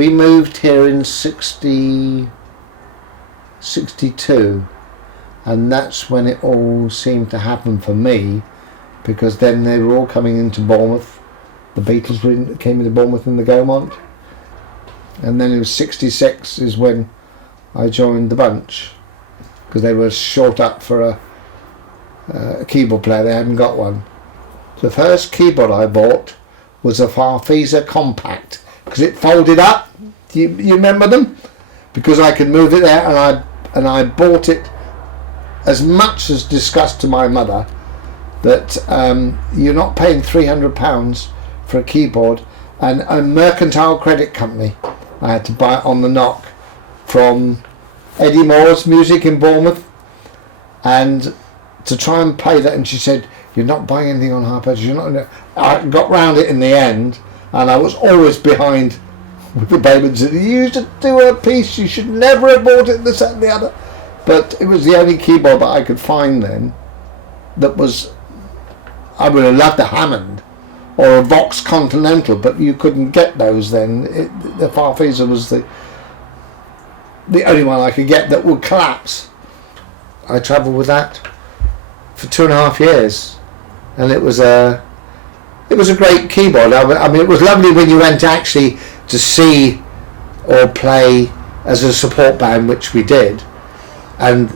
We moved here in 62, and that's when it all seemed to happen for me, because then they were all coming into Bournemouth. The Beatles came into Bournemouth in the Gaumont, and then it was 66 is when I joined the bunch, because they were short up for a keyboard player. They hadn't got one. The first keyboard I bought was a Farfisa Compact, because it folded up. You remember them? Because I could move it there, and I bought it as much as disgust to my mother that you're not paying £300 for a keyboard, and a mercantile credit company I had to buy it on the knock from Eddie Moore's Music in Bournemouth, and to try and pay that, and she said, you're not buying anything on hire purchase, you're not. I got round it in the end, and I was always behind with the payments. You used to do a piece, you should never have bought it, this, that and the other. But it was the only keyboard that I could find then that was, I would have loved a Hammond or a Vox Continental, but you couldn't get those then. The Farfisa was the only one I could get that would collapse. I travelled with that for 2.5 years, and it was a great keyboard. I mean, it was lovely when you went actually to see or play as a support band, which we did, and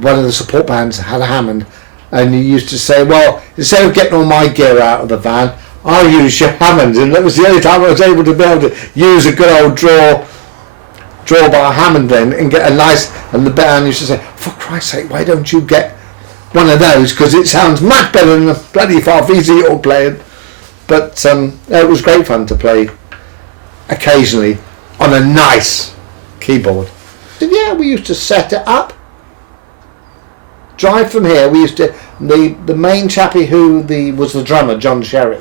one of the support bands had a Hammond, and you used to say, well, instead of getting all my gear out of the van, I'll use your Hammond. And that was the only time I was able to be able to use a good old drawbar Hammond then and get a nice, and the band used to say, for Christ's sake, why don't you get one of those, because it sounds much better than the bloody Farfisa you're playing. But it was great fun to play occasionally on a nice keyboard. So yeah, we used to set it up, drive from here. We used to, the main chappie who was the drummer, John Sherry,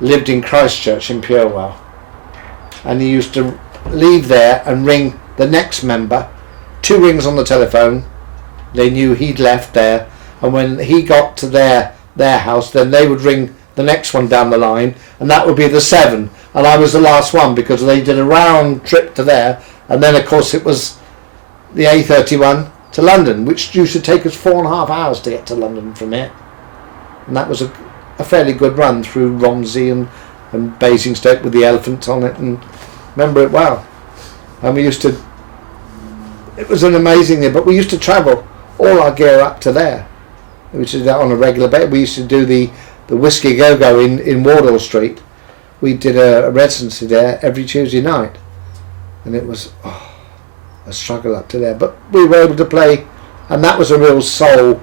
lived in Christchurch in Purewell, and he used to leave there and ring the next member, 2 rings on the telephone. They knew he'd left there, and when he got to their house, then they would ring the next one down the line, and that would be the 7, and I was the last one, because they did a round trip to there, and then of course it was the A31 to London, which used to take us 4.5 hours to get to London from here, and that was a fairly good run through Romsey and Basingstoke with the elephants on it, and remember it well. And we used to, it was an amazing thing, but we used to travel all our gear up to there. We used to do that on a regular basis. We used to do the Whisky A-Go-Go in Wardell Street. We did a residency there every Tuesday night, and it was a struggle up to there, but we were able to play, and that was a real soul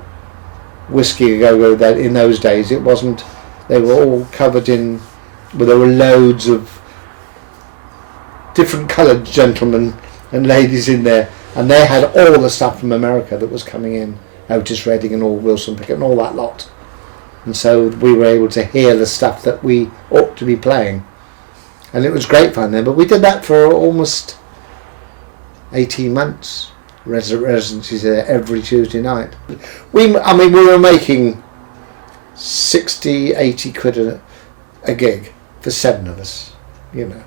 Whisky A-Go-Go that in those days. It wasn't, they were all covered in, well, there were loads of different coloured gentlemen and ladies in there, and they had all the stuff from America that was coming in, Otis Redding and all Wilson Pickett and all that lot, and so we were able to hear the stuff that we ought to be playing, and it was great fun then. But we did that for almost 18 months, residencies there every Tuesday night. We were making 60-80 quid a gig for 7 of us, you know,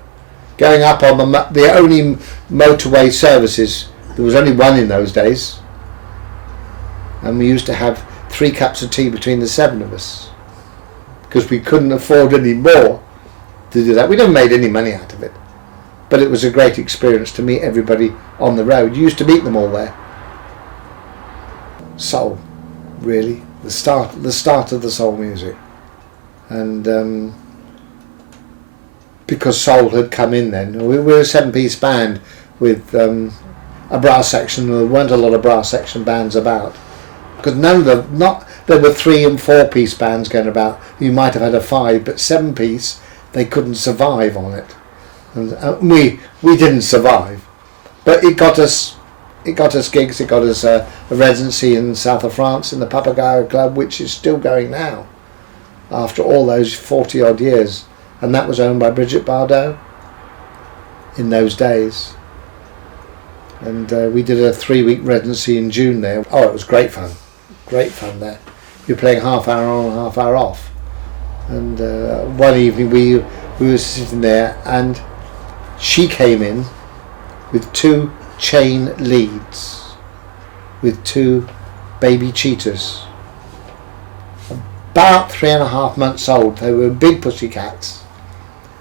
going up on the only motorway services. There was only one in those days, and we used to have 3 cups of tea between the 7 of us, because we couldn't afford any more to do that. We never made any money out of it, but it was a great experience to meet everybody on the road. You used to meet them all there. Soul, really, the start of the soul music, and because soul had come in then. We were a 7-piece band with a brass section. There weren't a lot of brass section bands about, because there were 3 and 4-piece bands going about. You might have had a 5, but 7-piece, they couldn't survive on it, and we didn't survive. But it got us gigs. It got us a residency in south of France in the Papagayo Club, which is still going now after all those 40 odd years, and that was owned by Brigitte Bardot in those days. And we did a 3-week residency in June there. Oh, it was great fun there. You're playing half hour on and half hour off. And one evening we were sitting there, and she came in with 2 chain leads with 2 baby cheetahs, about 3.5 months old. They were big pussycats,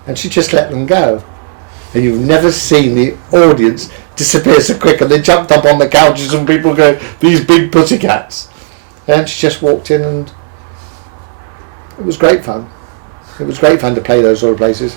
and she just let them go. And you've never seen the audience disappear so quick, and they jumped up on the couches and people go, these big pussycats. And she just walked in, and it was great fun. It was great fun to play those sort of places.